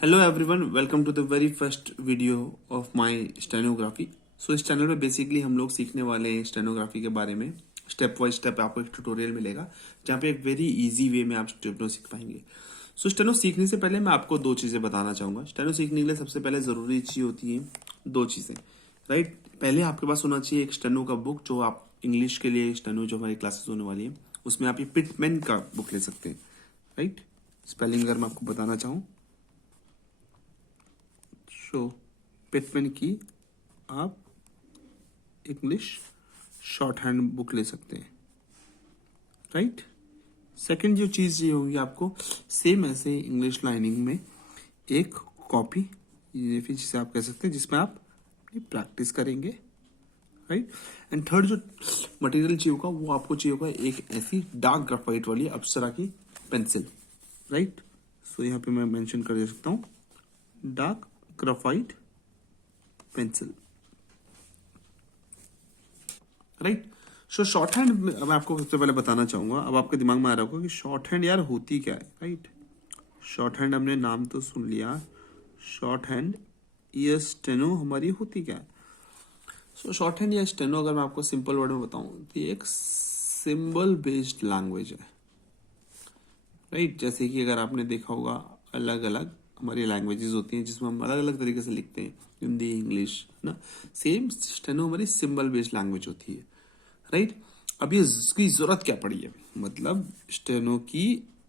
Hello everyone, welcome to the very first video of my stenography. So इस channel पे basically हम लोग सीखने वाले हैं स्टेनोग्राफी के बारे में। स्टेप बाय स्टेप आपको एक ट्यूटोरियल मिलेगा जहाँ पे एक वेरी इजी वे में आप स्टेनो सीख पाएंगे। सो स्टेनो सीखने से पहले मैं आपको दो चीज़ें बताना चाहूँगा। स्टेनो सीखने के लिए सबसे पहले ज़रूरी चीज़ होती है दो चीज़ें, राइट। पहले आपके पास होना चाहिए एक स्टेनो का बुक, जो आप इंग्लिश के लिए स्टेनो जो हमारी क्लासेस होने वाली है उसमें आप ये पिटमैन का बुक ले सकते हैं, राइट। स्पेलिंग अगर मैं आपको बताना चाहूँ, सो पिटमैन की आप इंग्लिश शॉर्ट हैंड बुक ले सकते हैं, राइट। सेकंड जो चीज़ ये होगी आपको सेम ऐसे इंग्लिश लाइनिंग में एक कॉपी, ये फिर जिसे आप कह सकते हैं जिसमें आप प्रैक्टिस करेंगे, राइट। एंड थर्ड जो मटेरियल चाहिए होगा वो आपको चाहिए होगा एक ऐसी डार्क ग्राफाइट वाली अप्सरा की पेंसिल, राइट। सो यहाँ पे मैं मेंशन कर दे सकता हूँ dark graphite pencil, right. So short hand मैं आपको सबसे पहले बताना चाहूंगा। अब आपके दिमाग में आ रहा होगा कि शॉर्ट हैंड यार होती क्या है, राइट। शॉर्ट हैंड हमने नाम तो सुन लिया, शॉर्ट हैंड या स्टेनो हमारी होती क्या है। सो शॉर्ट हैंड या स्टेनो अगर मैं आपको सिंपल वर्ड में बताऊं तो ये एक सिंबल बेस्ड लैंग्वेज है, राइट। जैसे कि अगर आपने देखा होगा अलग अलग हमारी लैंग्वेजेस होती हैं जिसमें हम अलग अलग तरीके से लिखते हैं, हिंदी इंग्लिश, है ना। सेम स्टेनो हमारी सिंबल बेस्ड लैंग्वेज होती है, राइट। अब ये इसकी जरूरत क्या पड़ी है, मतलब स्टेनो की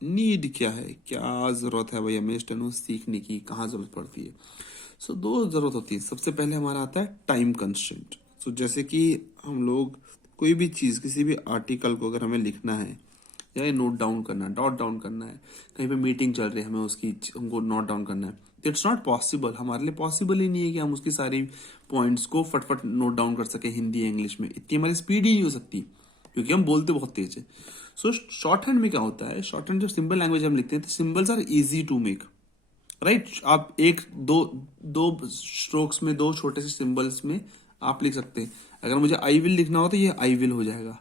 नीड क्या है, क्या जरूरत है भाई हमें स्टेनो सीखने की, कहाँ जरूरत पड़ती है। सो दो जरूरत होती है। सबसे पहले हमारा आता है टाइम कंस्ट्रेंट। सो जैसे कि हम लोग कोई भी चीज, किसी भी आर्टिकल को अगर हमें लिखना है या ये नोट डाउन करना है, डॉट डाउन करना है, कहीं पे मीटिंग चल रही है हमें उसकी हमको नोट डाउन करना है, तो इट्स नॉट पॉसिबल, हमारे लिए पॉसिबल ही नहीं है कि हम उसकी सारी पॉइंट्स को फटफट नोट डाउन कर सके हिंदी या इंग्लिश में। इतनी हमारी स्पीड ही नहीं हो सकती क्योंकि हम बोलते बहुत तेज है। सो शॉर्ट हैंड में क्या होता है, शॉर्ट हैंड जब सिंपल लैंग्वेज हम लिखते हैं तो symbols are easy to make, right. आप एक दो दो स्ट्रोक्स में, दो छोटे से सिंबल्स में आप लिख सकते हैं। अगर मुझे आई विल लिखना हो तो ये आई विल हो जाएगा,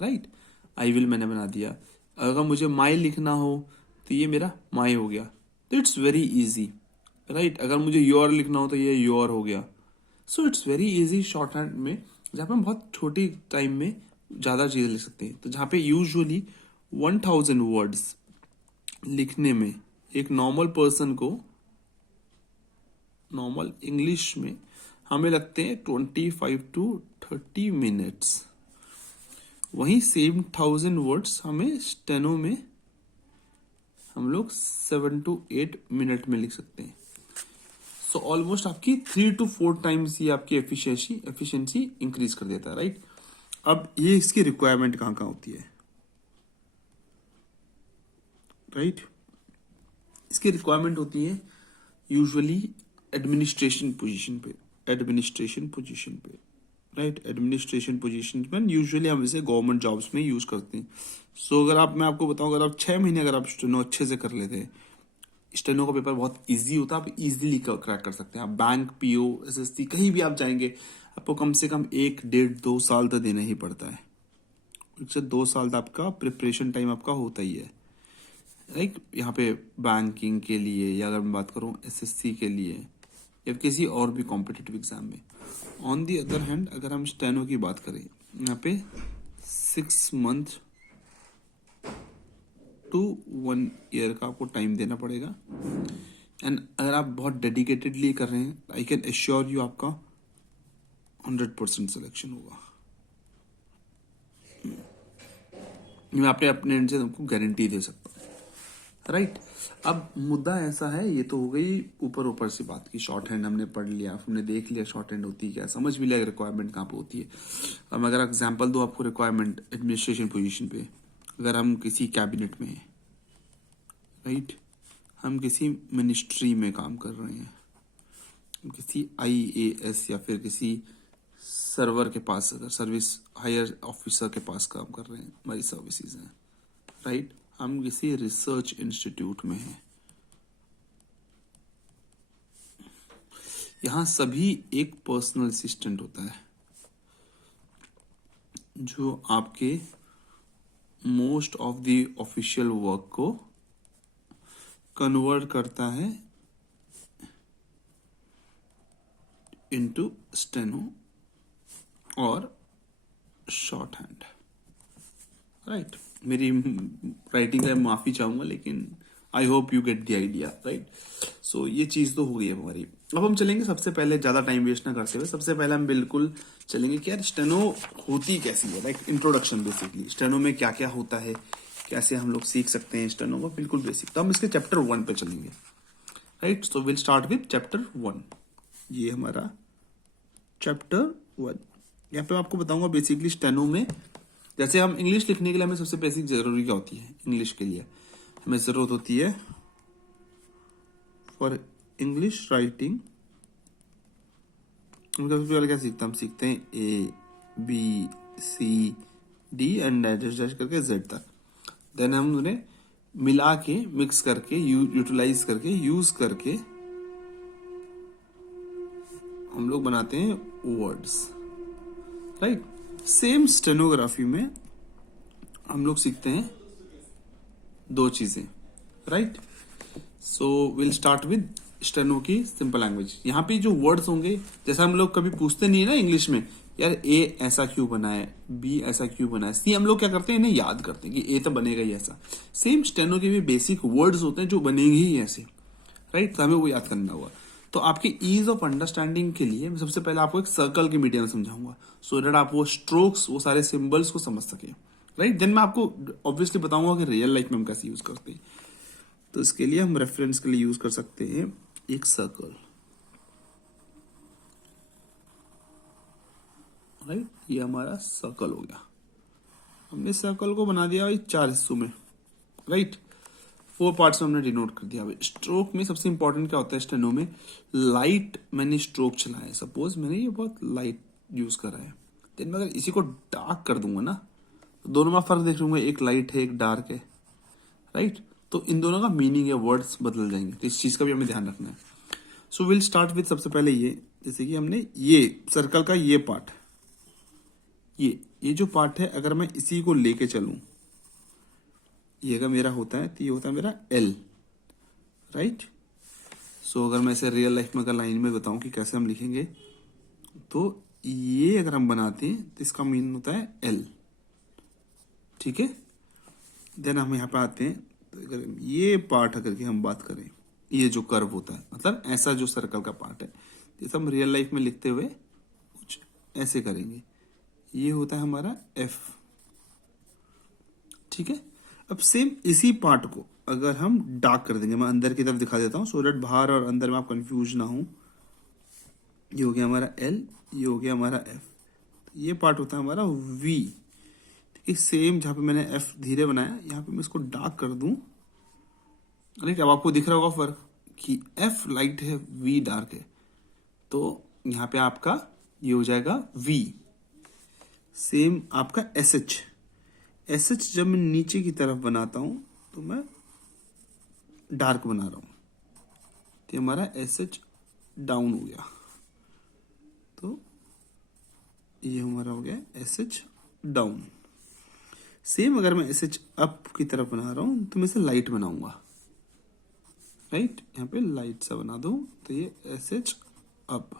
राइट। आई विल मैंने बना दिया। अगर मुझे माई लिखना हो तो ये मेरा माई हो गया, तो इट्स वेरी इजी, राइट। अगर मुझे योर लिखना हो तो ये योर हो गया। So it's very easy short hand में, जहाँ पे हम बहुत छोटी टाइम में ज़्यादा चीज़ें लिख सकते हैं। तो जहाँ पे यूजुअली 1000 वर्ड्स लिखने में एक नॉर्मल पर्सन को, नॉर्मल इंग्लिश में हमें लगते हैं 25 to 30 मिनट्स, वहीं सेम 1000 वर्ड्स हमें स्टेनो में हम लोग 7 to 8 मिनट में लिख सकते हैं। सो ऑलमोस्ट आपकी 3 to 4 टाइम्स ये आपकी एफिशिएंसी इंक्रीज कर देता है, राइट। अब ये इसकी रिक्वायरमेंट कहाँ कहाँ होती है, राइट। इसकी रिक्वायरमेंट होती है यूजुअली एडमिनिस्ट्रेशन पोजीशन पे, एडमिनिस्ट्रेशन पोजीशन पे, राइट। एडमिनिस्ट्रेशन पोजीशन में यूजुअली हम इसे गवर्नमेंट जॉब्स में यूज करते हैं। सो अगर आप, मैं आपको बताऊं, अगर आप 6 महीने अगर आप स्टेनो अच्छे से कर लेते हैं, स्टेनो का पेपर बहुत इजी होता है, आप इजीली क्रैक कर सकते हैं। आप बैंक, पीओ, एसएससी कहीं भी आप जाएंगे आपको कम से कम 1 1.5 2 साल तो देना ही पड़ता है। उससे 2 साल तक आपका प्रिपरेशन टाइम आपका होता ही है, लाइक यहाँ पे बैंकिंग के लिए, या अगर मैं बात करूँ एसएससी के लिए या किसी और भी कॉम्पिटिटिव एग्जाम में। ऑन दी अदर हैंड अगर हम स्टेनो की बात करें, यहाँ पे 6 month to 1 year का आपको टाइम देना पड़ेगा। एंड अगर आप बहुत डेडिकेटेडली कर रहे हैं, आई कैन एश्योर यू आपका 100% सिलेक्शन होगा। मैं अपने एंड से आपको गारंटी दे सकता हूँ, राइट। अब मुद्दा ऐसा है, ये तो हो गई ऊपर ऊपर से बात की, शॉर्ट हैंड हमने पढ़ लिया, हमने देख लिया शॉर्ट हैंड होती क्या, समझ भी लिया रिक्वायरमेंट कहाँ पे होती है। अब मैं अगर एग्जांपल दूं आपको रिक्वायरमेंट एडमिनिस्ट्रेशन पोजीशन पे, अगर हम किसी कैबिनेट में हैं, राइट, हम किसी मिनिस्ट्री में काम कर रहे हैं, हम किसी आईएएस या फिर किसी सर्वर के पास, अगर सर्विस हायर ऑफिसर के पास काम कर रहे हैं, हमारी सर्विसेज हैं, राइट। हम किसी रिसर्च इंस्टीट्यूट में हैं, यहाँ सभी एक पर्सनल असिस्टेंट होता है जो आपके most of the official work को कन्वर्ट करता है इनटू स्टेनो और शॉर्ट हैंड, राइट। मेरी राइटिंग का माफी चाहूंगा, लेकिन I hope you get the idea, right. So ये चीज तो हो गई है हमारी। अब हम चलेंगे सबसे पहले, ज्यादा टाइम वेस्ट ना करते हुए, सबसे पहले हम बिल्कुल चलेंगे कि यार स्टेनो होती कैसी है, लाइक इंट्रोडक्शन बेसिकली स्टेनो में क्या क्या होता है, कैसे हम लोग सीख सकते हैं स्टेनो को, बिल्कुल बेसिक। तो हम इसके चैप्टर 1 पे चलेंगे, right. So will start with chapter 1। ये हमारा चैप्टर 1। यहाँ पे मैं आपको बताऊंगा बेसिकली स्टेनो में, जैसे हम इंग्लिश लिखने के लिए हमें सबसे बेसिक जरूरी क्या होती है, इंग्लिश के लिए हमें जरूरत होती है फॉर इंग्लिश राइटिंग। हम सबसे पहले क्या सीखते हैं, हम सीखते हैं ABCD एंड डैश डैश करके Z तक। देन हम उन्हें मिला के, मिक्स करके, यूटिलाइज करके, यूज करके हम लोग बनाते हैं वर्ड्स, राइट। सेम स्टेनोग्राफी में हम लोग सीखते हैं दो चीजें, right. So will start with steno की सिंपल लैंग्वेज। यहाँ पे जो वर्ड्स होंगे, जैसा हम लोग कभी पूछते नहीं है ना इंग्लिश में, यार ए ऐसा क्यों बना है, बी ऐसा क्यों बना है, सी हम लोग क्या करते हैं, इन्हें याद करते हैं कि ए तो बनेगा ही ऐसा। सेम स्टेनो के भी बेसिक वर्ड्स होते हैं जो बनेंगे ही ऐसे, राइट। तो हमें वो याद करना होगा। तो आपके ईज ऑफ अंडरस्टैंडिंग के लिए मैं सबसे पहले आपको एक सर्कल के मीडियम में समझाऊंगा, सो दैट आप वो स्ट्रोक्स, वो सारे सिंबल्स को समझ सके, राइट। देन मैं आपको ऑब्वियसली बताऊंगा कि रियल लाइफ में हम कैसे यूज करते हैं। तो इसके लिए हम रेफरेंस के लिए यूज कर सकते हैं एक सर्कल, राइट। ये हमारा सर्कल हो गया। हमने सर्कल को बना दिया भाई 4 हिस्सों में, राइट। 4 पार्ट्स में हमने डिनोट कर दिया। स्ट्रोक में सबसे इंपॉर्टेंट क्या होता है स्टेनो में, लाइट मैंने स्ट्रोक चलाया है, सपोज मैंने ये बहुत लाइट यूज करा है, देन मैं अगर इसी को डार्क कर दूंगा ना, तो दोनों में फर्क देख लूंगा, एक लाइट है एक डार्क है, राइट। तो इन दोनों का मीनिंग या वर्ड्स बदल जाएंगे, तो इस चीज का भी हमें ध्यान रखना है। सो विल स्टार्ट विद सबसे पहले ये, जैसे कि हमने ये सर्कल का ये पार्ट, ये जो पार्ट है, अगर मैं इसी को लेके चलूं, ये अगर मेरा होता है तो ये होता है मेरा एल, राइट। सो अगर मैं इसे रियल लाइफ में अगर लाइन में बताऊं कि कैसे हम लिखेंगे, तो ये अगर हम बनाते हैं तो इसका मीन होता है एल, ठीक है। देन हम यहाँ पे आते हैं, तो अगर ये पार्ट अगर की हम बात करें, ये जो कर्व होता है, मतलब ऐसा जो सर्कल का पार्ट है, जैसे हम रियल लाइफ में लिखते हुए कुछ ऐसे करेंगे, ये होता है हमारा एफ, ठीक है। अब सेम इसी पार्ट को अगर हम डार्क कर देंगे, मैं अंदर की तरफ दिखा देता हूं, सो दैट बाहर और अंदर में आप कंफ्यूज ना हो। ये हो गया हमारा एल, ये हो गया हमारा एफ, ये पार्ट होता है हमारा वी, ठीक है। सेम जहां पे मैंने एफ धीरे बनाया, यहाँ पे मैं इसको डार्क कर दूं, राइट। अब आपको दिख रहा होगा फर्क कि एफ लाइट है, वी डार्क है, तो यहाँ पे आपका ये हो जाएगा वी। सेम आपका एस एच जब मैं नीचे की तरफ बनाता हूं तो मैं डार्क बना रहा हूं, तो हमारा एस एच डाउन हो गया, तो ये हमारा हो गया एस एच डाउन। सेम अगर मैं एस एच अप की तरफ बना रहा हूं तो मैं इसे लाइट बनाऊंगा, राइट। यहाँ पे लाइट सा बना दूं तो ये एस एच अप,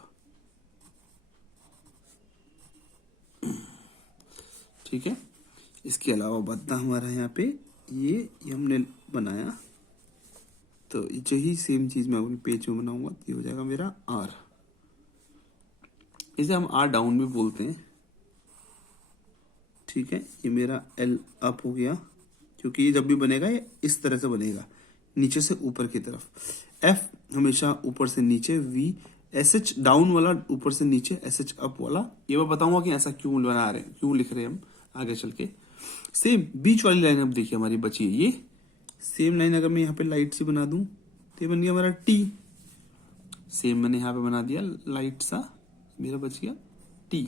ठीक है। इसके अलावा बदला हमारा यहाँ पे ये हमने बनाया, तो यही सेम चीज मैं अपने पेज में बनाऊंगा, तो ये हो जाएगा मेरा आर। इसे हम आर डाउन भी बोलते हैं, ठीक है। ये मेरा एल अप हो गया, क्योंकि ये जब भी बनेगा ये इस तरह से बनेगा, नीचे से ऊपर की तरफ। एफ हमेशा ऊपर से नीचे, वी एस एच डाउन वाला ऊपर से नीचे, एस एच अप वाला। ये मैं बताऊंगा कि ऐसा क्यों बना रहे हैं, क्यों लिख रहे हैं हम आगे चल के। सेम बीच वाली लाइन अब देखिए हमारी बची है, ये सेम लाइन अगर मैं यहाँ पे लाइट सी बना दूं तो ये बन गया हमारा टी। सेम मैंने यहाँ पे बना दिया लाइट सा, मेरा बच गया टी।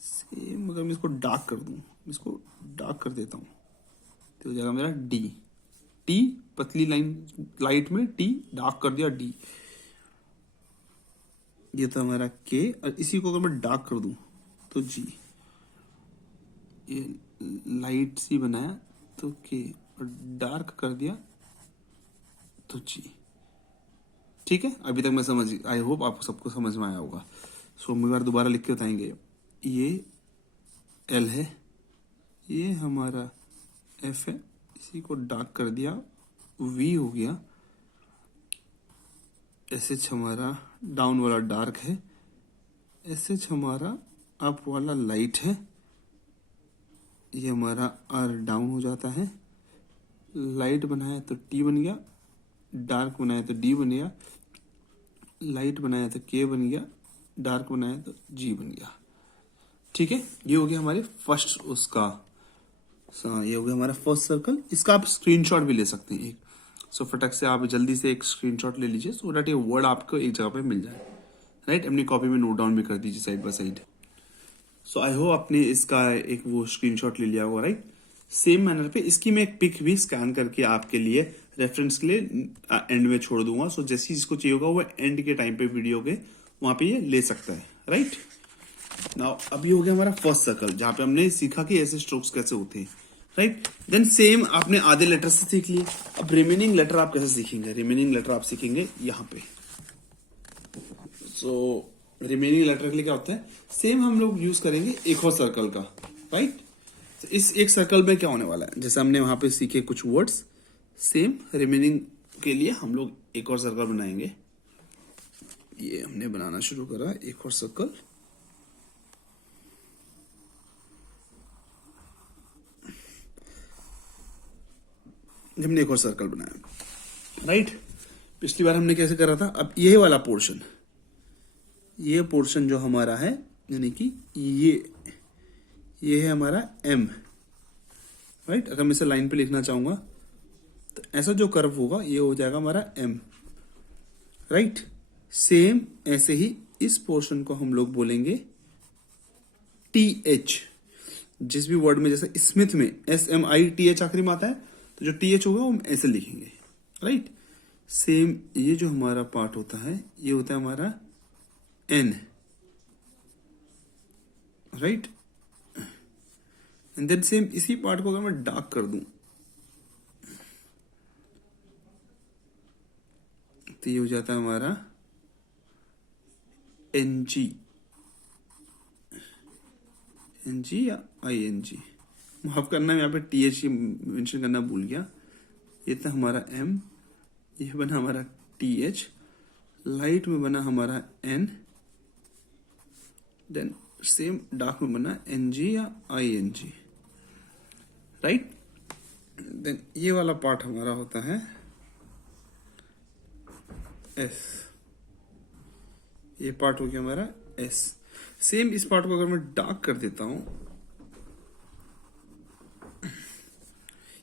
सेम अगर मैं इसको डार्क कर दूं, इसको डार्क कर देता हूं, तो हो जाएगा मेरा डी। टी पतली लाइन लाइट में, टी डार्क कर दिया डी। ये तो हमारा के, और इसी को अगर मैं डार्क कर दूं तो जी। ये लाइट सी बनाया तो के, और डार्क कर दिया तो जी। ठीक है, अभी तक मैं समझ, आई होप आपको सबको समझ में आया होगा। सो हम एक बार दोबारा लिख के बताएंगे। ये एल है, ये हमारा एफ है, इसी को डार्क कर दिया, वी हो गया, एस एच हमारा डाउन वाला डार्क है, एस एच हमारा अप वाला लाइट है, ये हमारा आर डाउन हो जाता है, लाइट बनाया तो टी बन गया, डार्क बनाया तो डी बन गया, लाइट बनाया तो के बन गया, डार्क बनाया तो जी बन गया। ठीक है, ये हो गया हमारे फर्स्ट उसका, ये हो गया हमारा फर्स्ट सर्कल। इसका आप स्क्रीनशॉट भी ले सकते हैं एक। सो फटक से आप जल्दी से एक स्क्रीनशॉट ले लीजिए, सो दैट ये वर्ड आपको एक जगह पे मिल जाए। राइट, अपनी कॉपी में नोट डाउन भी कर दीजिए side by side. So I hope आपने इसका एक वो स्क्रीनशॉट ले लिया होगा। राइट, सेम मैनर पे इसकी मैं एक पिक भी स्कैन करके आपके लिए रेफरेंस के लिए एंड में छोड़ दूंगा। सो जैसे जिसको चाहिए होगा वो एंड के टाइम पे वीडियो के वहां पे ये ले सकता है। राइट, नाउ अभी हो गया हमारा फर्स्ट सर्कल, जहां पे हमने सीखा कि ऐसे स्ट्रोक्स कैसे होते हैं। राइट, देन सेम आपने आधे लेटर से सीख लिए। अब रिमेनिंग लेटर आप कैसे सीखेंगे? रिमेनिंग लेटर आप सीखेंगे यहाँ पे। सो रिमेनिंग लेटर के लिए क्या होता है, सेम हम लोग यूज करेंगे एक और सर्कल का। राइट, इस एक सर्कल में क्या होने वाला है, जैसे हमने वहां पे सीखे कुछ वर्ड्स, सेम रिमेनिंग के लिए हम लोग एक और सर्कल बनाएंगे। ये हमने बनाना शुरू करा एक और सर्कल। हमने एक और सर्कल बनाया। राइट, पिछली बार हमने कैसे करा था, अब ये वाला पोर्शन, ये पोर्शन जो हमारा है, यानी कि ये है हमारा एम। राइट, अगर मैं इसे लाइन पे लिखना चाहूंगा तो ऐसा जो कर्व होगा ये हो जाएगा हमारा एम। राइट, सेम ऐसे ही इस पोर्शन को हम लोग बोलेंगे टी एच। जिस भी वर्ड में, जैसे स्मिथ में SMITH आखिरी में आता है, तो जो टी एच होगा वो हम ऐसे लिखेंगे। राइट, सेम ये जो हमारा पार्ट होता है ये होता है हमारा N. Right, and then same इसी पार्ट को अगर मैं डार्क कर दूं तो ये हो जाता है हमारा NG या ING। माफ करना, यहाँ पे TH मेंशन करना भूल गया। ये था हमारा M, ये बना हमारा TH, लाइट में बना हमारा N, देन सेम डार्क में बना NG या ING। राइट, देन ये वाला पार्ट हमारा होता है S। ये पार्ट हो गया हमारा S। सेम इस पार्ट को अगर मैं डार्क कर देता हूं,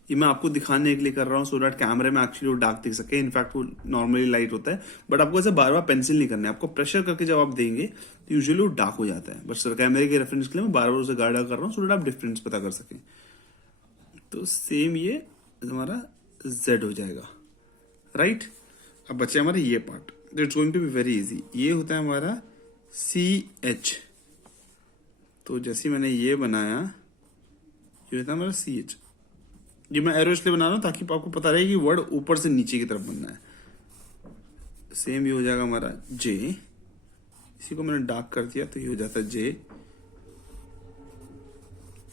ये मैं आपको दिखाने के लिए कर रहा हूं, सो दैट कैमरे में एक्चुअली वो डार्क दिख सके। इनफैक्ट वो नॉर्मली लाइट होता है, बट आपको ऐसे बार बार पेंसिल नहीं करना है। आपको प्रेशर करके जब आप देंगे तो यूजुअली वो डार्क हो जाता है। बट कैमरे के रेफरेंस के लिए मैं बार बार उसे गार्ड कर रहा हूँ, सो दैट आप डिफरेंस पता कर सकें। तो सेम ये हमारा Z हो जाएगा। राइट, अब बचे हमारे ये part, it's going to be very easy. ये होता है हमारा CH। तो जैसे मैंने ये बनाया, ये होता है हमारा CH। ये मैं एरो इसलिए बना रहा हूं ताकि आपको पता रहे कि वर्ड ऊपर से नीचे की तरफ बनना है। सेम ये हो जाएगा हमारा J। इसी को मैंने डार्क कर दिया तो ये हो जाता है J। ये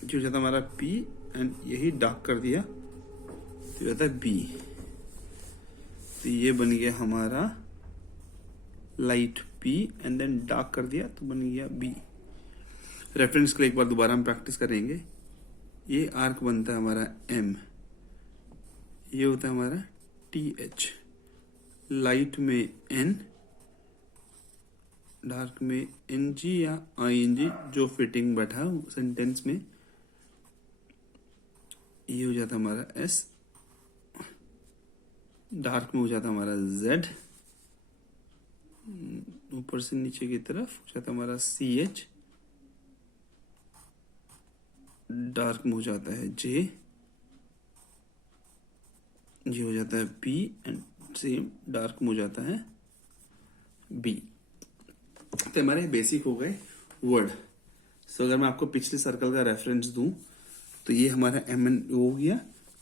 हो जाता है हमारा P, एंड यही डार्क कर दिया तो ये होता है B। तो ये बन गया हमारा light P, and then dark कर दिया तो बन गया B। रेफरेंस के लिए एक बार दोबारा हम प्रैक्टिस करेंगे। ये आर्क बनता है हमारा M, ये होता है हमारा TH, लाइट में N, डार्क में NG या ING, जो फिटिंग बैठा है सेंटेंस में। ये हो जाता है हमारा S, डार्क में हो जाता है हमारा Z, ऊपर से नीचे की तरफ हो जाता है हमारा CH, डार्क में हो जाता है J, ये हो जाता है P, एंड सेम डार्क में हो जाता है B। तो हमारे बेसिक हो गए वर्ड। सो अगर मैं आपको पिछले सर्कल का रेफरेंस दूं तो ये हमारा MN हो गया।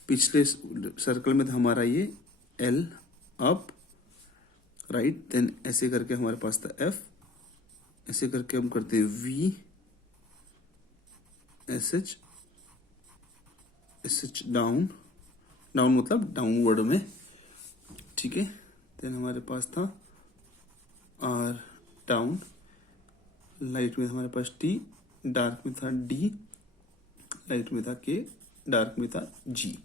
पिछले सर्कल में था हमारा ये L अप, राइट, देन ऐसे करके हमारे पास था एफ, ऐसे करके हम करते हैं V, S H, S H down, down मतलब डाउनवर्ड में, ठीक है। देन हमारे पास था आर डाउन, लाइट में हमारे पास टी, डार्क में था डी, लाइट में था के, डार्क में था जी।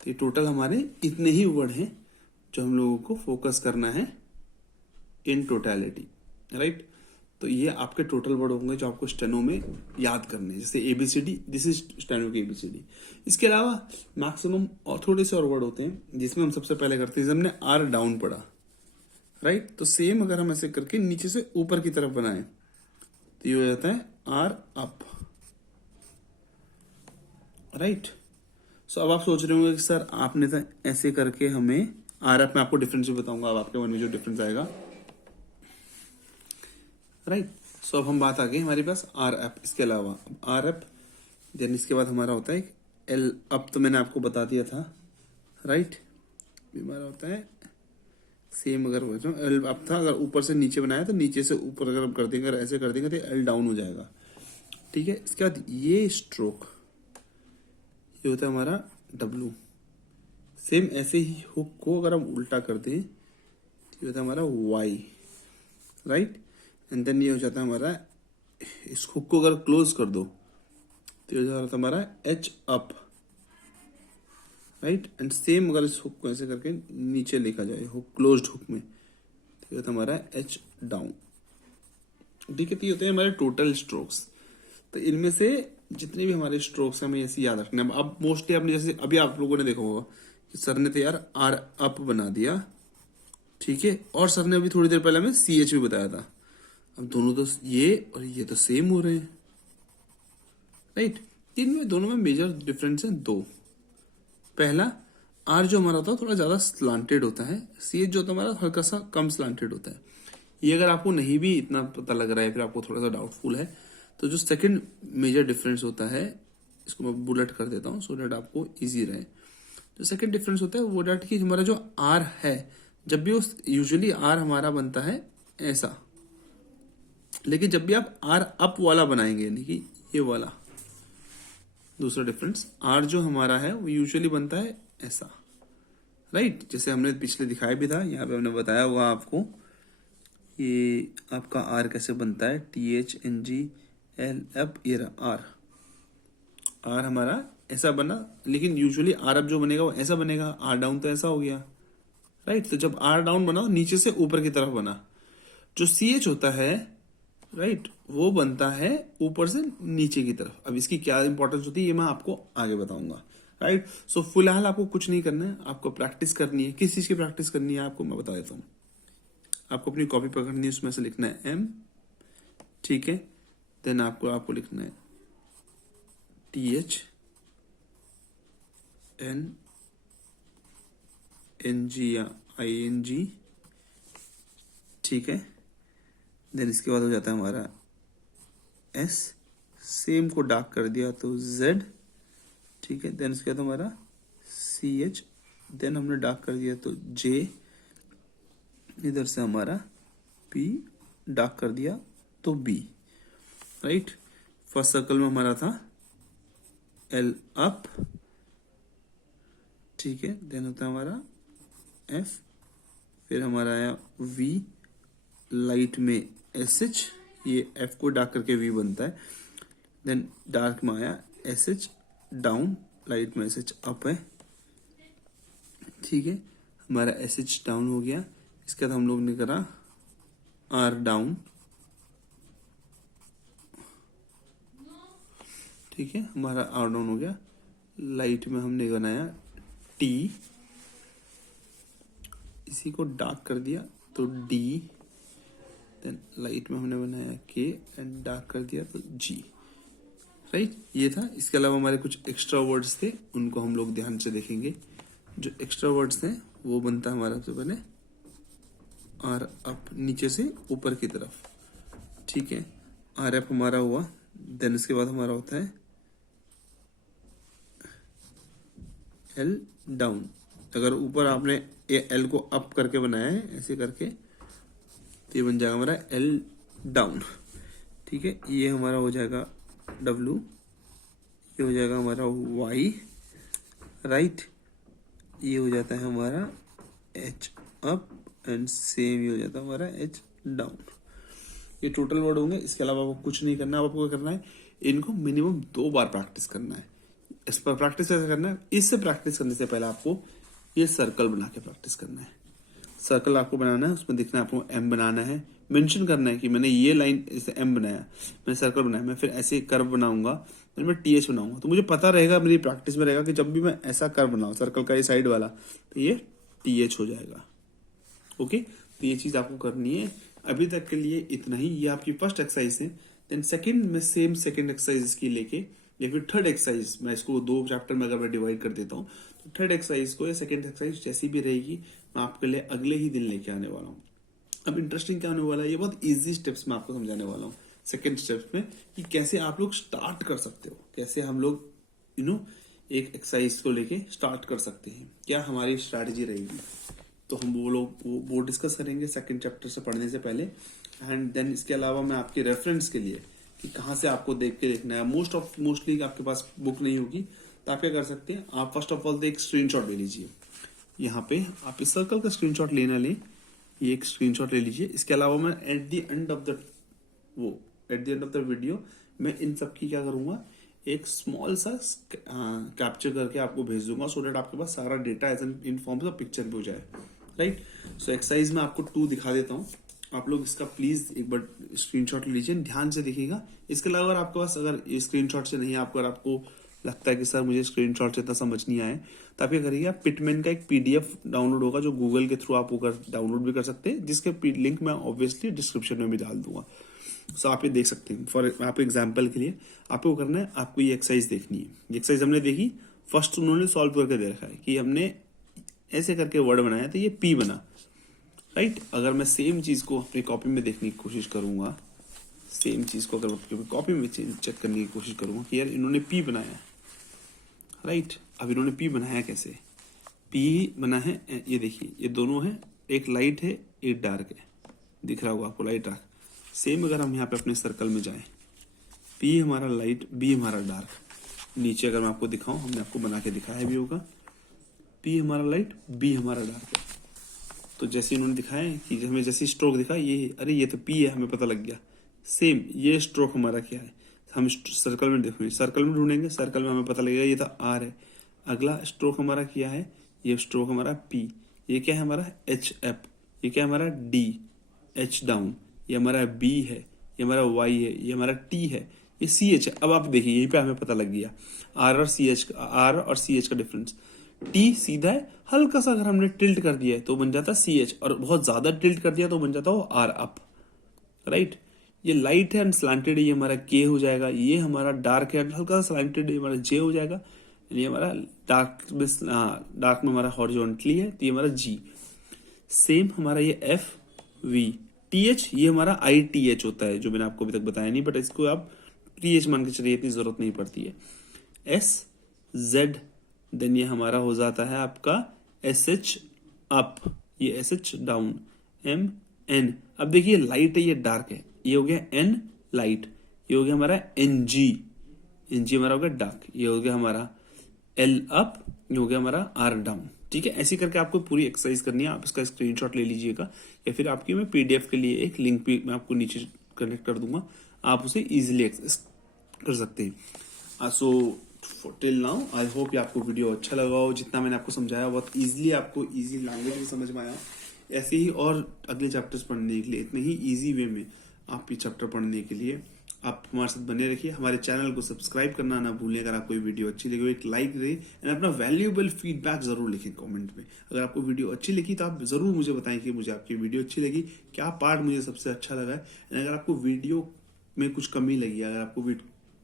तो ये टोटल हमारे इतने ही वर्ड हैं जो हम लोगों को फोकस करना है इन टोटलिटी, राइट। तो ये आपके टोटल वर्ड होंगे जो आपको स्टेनो में याद करने हैं, जैसे एबीसीडी, दिस इज स्टेनो की एबीसीडी। इसके अलावा मैक्सिमम और थोड़े से और वर्ड होते हैं जिसमें हम सबसे पहले करते हैं, हमने आर डाउन पढ़ा, राइट। तो सेम अगर हम ऐसे करके नीचे से ऊपर की तरफ बनाए तो ये हो जाता है आर अप, राइट। सो अब आप सोच रहे होंगे कि सर आपने तो ऐसे करके हमें आर अप में आपको डिफरेंस भी बताऊंगा, अब आपके मन में जो डिफरेंस आएगा, राइट। सो अब हम बात आ गई हमारे पास आर अप, इसके अलावा आर अप, देन इसके बाद हमारा होता है एल अप, तो मैंने आपको बता दिया था, राइट। हमारा होता है सेम, अगर एल अप था, अगर ऊपर से नीचे बनाया तो नीचे से ऊपर अगर हम कर देंगे, अगर ऐसे कर देंगे तो एल डाउन हो जाएगा, ठीक है। इसके बाद ये स्ट्रोक, ये होता है हमारा डब्लू। सेम ऐसे ही हुक को अगर हम उल्टा कर दें तो ये होता है हमारा वाई, राइट। एंड देन ये हो जाता है हमारा, इस हुक को अगर क्लोज कर दो तो ये हो जाता है हमारा H up, right. And same अगर इस हुक को ऐसे करके नीचे लिखा जाए हुक क्लोज्ड हुक में तो ये होता है हमारा एच डाउन, ठीक है। तो ये होते हैं हमारे टोटल स्ट्रोक्स। तो इनमें से जितने भी हमारे स्ट्रोक्स हैं हमें ऐसे याद रखना है। अब मोस्टली आपने जैसे अभी आप लोगों ने देखा होगा कि सर ने तो यार आर अप बना दिया, ठीक है, और सर ने अभी थोड़ी देर पहले हमें सी एच भी बताया था। अब दोनों तो ये और ये तो सेम हो रहे हैं, राइट। इनमें दोनों में मेजर डिफरेंस है दो। पहला, आर जो हमारा होता है थोड़ा ज्यादा स्लांटेड होता है, सी एच जो होता है हमारा हल्का सा कम स्लांटेड होता है। ये अगर आपको नहीं भी इतना पता लग रहा है, फिर आपको थोड़ा सा डाउटफुल है, तो जो सेकंड मेजर डिफरेंस होता है, इसको मैं बुलेट कर देता हूँ सो दैट आपको इजी रहे। जो सेकंड डिफरेंस होता है वो डेट कि हमारा जो आर है, जब भी उस यूजुअली आर हमारा बनता है ऐसा, लेकिन जब भी आप आर अप वाला बनाएंगे, यानी कि ये वाला, दूसरा डिफरेंस, आर जो हमारा है वो यूजुअली बनता है ऐसा, राइट। जैसे हमने पिछले दिखाया भी था, यहाँ पे हमने बताया हुआ आपको ये आपका आर कैसे बनता है, THNGLF, ये रहा आर। आर हमारा ऐसा बना, लेकिन यूजुअली आर अप जो बनेगा वो ऐसा बनेगा, आर डाउन तो ऐसा हो गया, राइट। तो जब आर डाउन बना नीचे से ऊपर की तरफ बना। जो CH होता है, राइट, वो बनता है ऊपर से नीचे की तरफ। अब इसकी क्या इंपॉर्टेंस होती है ये मैं आपको आगे बताऊंगा, राइट। सो फिलहाल आपको कुछ नहीं करना है, आपको प्रैक्टिस करनी है। किस चीज की प्रैक्टिस करनी है आपको मैं बता देता हूँ। आपको अपनी कॉपी पकड़नी है, उसमें से लिखना है M, ठीक है। देन आपको लिखना है THNG या ING, ठीक है। देन इसके बाद हो जाता है हमारा S, सेम को डार्क कर दिया तो Z, ठीक है। देन इसके बाद हमारा CH, देन हमने डार्क कर दिया तो J, इधर से हमारा P डार्क कर दिया तो B, राइट। फर्स्ट सर्कल में हमारा था L अप, ठीक है। देन होता है हमारा F, फिर हमारा आया V, लाइट में SH, ये F को डार्क करके V बनता है। देन डार्क में आया SH डाउन, लाइट में SH अप है, ठीक है। हमारा SH डाउन हो गया। इसके बाद हम लोग ने करा R डाउन, ठीक है, हमारा R डाउन हो गया। लाइट में हमने बनाया T, इसी को डार्क कर दिया तो D, देन लाइट में हमने बनाया K एंड डार्क कर दिया तो G, राइट। ये था। इसके अलावा हमारे कुछ एक्स्ट्रा वर्ड्स थे, उनको हम लोग ध्यान से देखेंगे। जो एक्स्ट्रा वर्ड्स थे वो बनता है हमारा सबसे पहले आर अप, नीचे से ऊपर की तरफ, ठीक है। आर अप हमारा हुआ। देन इसके बाद हमारा होता है L डाउन, अगर ऊपर आपने ये एल को अप करके बनाया है ऐसे करके, तो ये बन जाएगा हमारा एल डाउन। ठीक है, ये हमारा हो जाएगा डब्लू, ये हो जाएगा हमारा वाई, राइट, ये हो जाता है हमारा एच अप एंड सेम ये हो जाता है हमारा एच डाउन। ये टोटल वर्ड होंगे, इसके अलावा आपको कुछ नहीं करना है। आपको क्या करना है, इनको मिनिमम 2 बार प्रैक्टिस करना है। इस पर प्रैक्टिस कैसे करना है, इससे प्रैक्टिस करने से पहले आपको ये सर्कल बना के प्रैक्टिस करना है। सर्कल आपको बनाना है, उसमें दिखना है आपको एम बनाना है, मेंशन करना है कि मैंने ये लाइन इसे एम बनाया, मैंने सर्कल बनाया, मैं फिर ऐसे कर्व बनाऊंगा, फिर मैं टीएच बनाऊंगा। तो मुझे पता रहेगा, मेरी प्रैक्टिस में रहेगा कि जब भी मैं ऐसा कर्व बनाऊं सर्कल का ये साइड वाला, तो ये टीएच हो जाएगा। ओके, तो ये चीज आपको करनी है। अभी तक के लिए इतना ही। ये आपकी फर्स्ट एक्सरसाइज है। देन सेकंड में सेम सेकंड एक्सरसाइज इसकी लेके, या फिर थर्ड एक्सरसाइज, मैं इसको 2 चैप्टर में अगर मैं डिवाइड कर देता हूँ, तो थर्ड एक्सरसाइज को या सेकंड एक्सरसाइज जैसी भी रहेगी मैं आपके लिए अगले ही दिन लेके आने वाला हूँ। अब इंटरेस्टिंग क्या होने वाला है, ये बहुत इजी स्टेप्स में आपको समझाने वाला हूँ सेकंड स्टेप्स में, कि कैसे आप लोग स्टार्ट कर सकते हो, कैसे हम लोग एक एक्सरसाइज को लेके स्टार्ट कर सकते हैं, क्या हमारी स्ट्रैटेजी रहेगी। तो हम वो डिस्कस करेंगे सेकंड चैप्टर से पढ़ने से पहले। एंड देन इसके अलावा मैं आपके रेफरेंस के लिए कि कहाँ से आपको देख के देखना है, मोस्टली आपके पास बुक नहीं होगी, तो आप क्या कर सकते हैं, आप फर्स्ट ऑफ ऑल एक स्क्रीनशॉट ले लीजिए। यहाँ पे आप इस सर्कल का स्क्रीनशॉट लेना लें, ये एक स्क्रीनशॉट ले लीजिए। इसके अलावा मैं at the end of the video मैं इन सब की क्या करूंगा, एक स्मॉल सा कैप्चर करके आपको भेज दूंगा, सो दैट आपके पास सारा data as in forms of picture भी हो जाए, राइट। सो एक्सरसाइज में आपको 2 दिखा देता हूँ, आप लोग इसका प्लीज एक बार स्क्रीनशॉट लीजिए, ध्यान से देखिएगा। इसके अलावा अगर आपके पास अगर ये स्क्रीनशॉट से नहीं है, आपको लगता है कि सर मुझे स्क्रीनशॉट से इतना समझ नहीं आया, तो आप क्या करिए, आप पिटमैन का एक पीडीएफ डाउनलोड होगा जो गूगल के थ्रू आप डाउनलोड भी कर सकते हैं, जिसके लिंक मैं ऑब्वियसली डिस्क्रिप्शन में भी डाल दूंगा। सो आप ये देख सकते हैं। फॉर आप एग्जाम्पल के लिए आपको करना है, आपको ये एक्सरसाइज देखनी है। ये एक्सरसाइज हमने देखी, फर्स्ट उन्होंने सॉल्व करके दे रखा है कि हमने ऐसे करके वर्ड बनाया तो ये पी बना, राइट। अगर मैं सेम चीज को अपनी कॉपी में देखने की कोशिश करूंगा, सेम चीज को अगर अपनी कॉपी में चेक करने की कोशिश करूंगा कि यार इन्होंने पी बनाया, राइट। अब इन्होंने पी बनाया कैसे, पी बना है, ये देखिए ये दोनों है, एक लाइट है एक डार्क है, दिख रहा होगा आपको लाइट डार्क। सेम अगर हम यहाँ पे अपने सर्कल में जाएं, पी हमारा लाइट, बी हमारा डार्क, नीचे अगर मैं आपको दिखाऊं, हमने आपको बना के दिखाया भी होगा, पी हमारा लाइट, बी हमारा डार्क है। तो जैसे इन्होंने दिखाया है कि हमें जैसे स्ट्रोक दिखा, ये अरे ये तो पी है, हमें पता लग गया। सेम ये स्ट्रोक हमारा क्या है, हम सर्कल में देखोगे, सर्कल में ढूंढेंगे, सर्कल में हमें पता लगेगा ये तो आर है। अगला स्ट्रोक हमारा क्या है, ये स्ट्रोक हमारा पी, ये क्या है हमारा एच एप, ये क्या है हमारा डी एच डाउन, ये हमारा बी है, ये हमारा वाई है, ये हमारा टी है, ये सी एच है। अब आप देखिए यहीं पे हमें पता लग गया आर और सी एच का डिफरेंस। टी सीधा है, हल्का सा अगर हमने टिल्ट कर दिया है तो बन जाता सी एच, और बहुत ज्यादा टिल्ट कर दिया तो बन जाता वो आर अप, राइट। ये लाइट है अनस्लांटेड, ये हमारा के हो जाएगा, ये हमारा डार्क है हल्का सा स्लांटेड, ये हमारा जे हो जाएगा, ये हमारा डार्क में हमारा हॉरिजॉन्टली है, तो ये हमारा जी। सेम हमारा ये एफ वी टी एच, ये हमारा आई टी एच होता है, जो मैंने आपको अभी तक बताया नहीं, बट इसको आप टी एच मान के चलिए, इतनी जरूरत नहीं पड़ती है। एस जेड, देन ये हमारा हो जाता है आपका एस एच अप, ये S H down, M N. अब देखिए लाइट है ये डार्क है, ये हो गया एन लाइट, ये हो गया हमारा एन जी हमारा हो गया डार्क, ये हो गया हमारा एल अप, ये हो गया हमारा आर डाउन। ठीक है, ऐसी करके आपको पूरी एक्सरसाइज करनी है। आप इसका स्क्रीनशॉट ले लीजिएगा, या फिर आपकी मैं पीडीएफ के लिए एक लिंक भी मैं आपको नीचे कनेक्ट कर दूंगा, आप उसे इजीली एक्सेस कर सकते हैं। So till now I hope ये आपको वीडियो अच्छा लगा हो, जितना मैंने आपको समझाया बहुत इजीली, आपको इजी लैंग्वेज में समझ में आया। ऐसे ही और अगले चैप्टर्स पढ़ने के लिए, इतने ही इजी वे में आप ये चैप्टर पढ़ने के लिए आप हमारे साथ बने रखिए। हमारे चैनल को सब्सक्राइब करना ना भूलें। अगर आपको वीडियो अच्छी लगी, एक लाइक दें एंड अपना वैल्यूएबल फीडबैक जरूर लिखें कमेंट में। अगर आपको वीडियो अच्छी लगी तो आप जरूर मुझे बताएं कि मुझे आपकी वीडियो अच्छी लगी, क्या पार्ट मुझे सबसे अच्छा लगा है। एंड अगर आपको वीडियो में कुछ कमी लगी, अगर आपको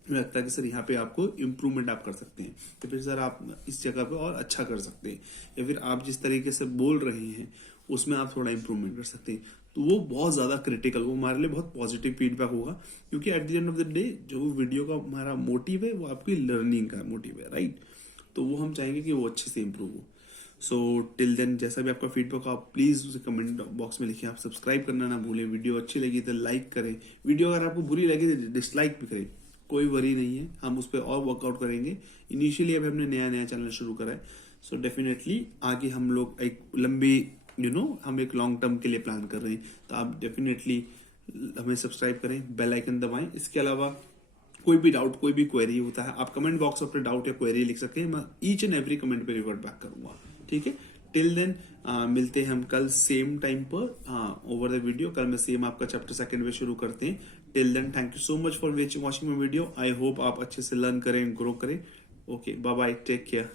लगता है कि सर यहाँ पे आपको इम्प्रूवमेंट आप कर सकते हैं, तो फिर सर आप इस जगह पे और अच्छा कर सकते हैं, या फिर आप जिस तरीके से बोल रहे हैं उसमें आप थोड़ा इम्प्रूवमेंट कर सकते हैं, तो वो बहुत ज्यादा क्रिटिकल, वो हमारे लिए बहुत पॉजिटिव फीडबैक होगा। क्योंकि at the end of the day जो वीडियो का हमारा मोटिव है वो आपकी लर्निंग का मोटिव है, राइट। तो वो हम चाहेंगे कि वो अच्छे से इम्प्रूव हो। सो टिल देन जैसा भी आपका फीडबैक हो आप प्लीज उसे कमेंट बॉक्स में लिखें। आप सब्सक्राइब करना ना भूलें, वीडियो अच्छी लगी तो लाइक करें, वीडियो अगर आपको बुरी लगी तो डिसलाइक भी करें, कोई वरी नहीं है, हम उस पर और वर्कआउट करेंगे। इनिशियली अभी हमने नया नया चैनल शुरू करा है, सो डेफिनेटली आगे हम लोग एक लंबी हम एक लॉन्ग टर्म के लिए प्लान कर रहे हैं, तो आप डेफिनेटली हमें सब्सक्राइब करें, बेल आइकन दबाएं। इसके अलावा कोई भी डाउट, कोई भी क्वेरी होता है, आप कमेंट बॉक्स में अपने डाउट या क्वेरी लिख सकते हैं, मैं ईच एंड एवरी कमेंट पे रिवर्ट बैक करूंगा। ठीक है, टिल देन मिलते हैं हम कल सेम टाइम पर ओवर द वीडियो। कल मैं सेम आपका चैप्टर सेकंड में शुरू करते हैं। Till then thank you so much for watching my video. I hope आप अच्छे से लर्न करें, ग्रो करें। Okay, bye bye, take care.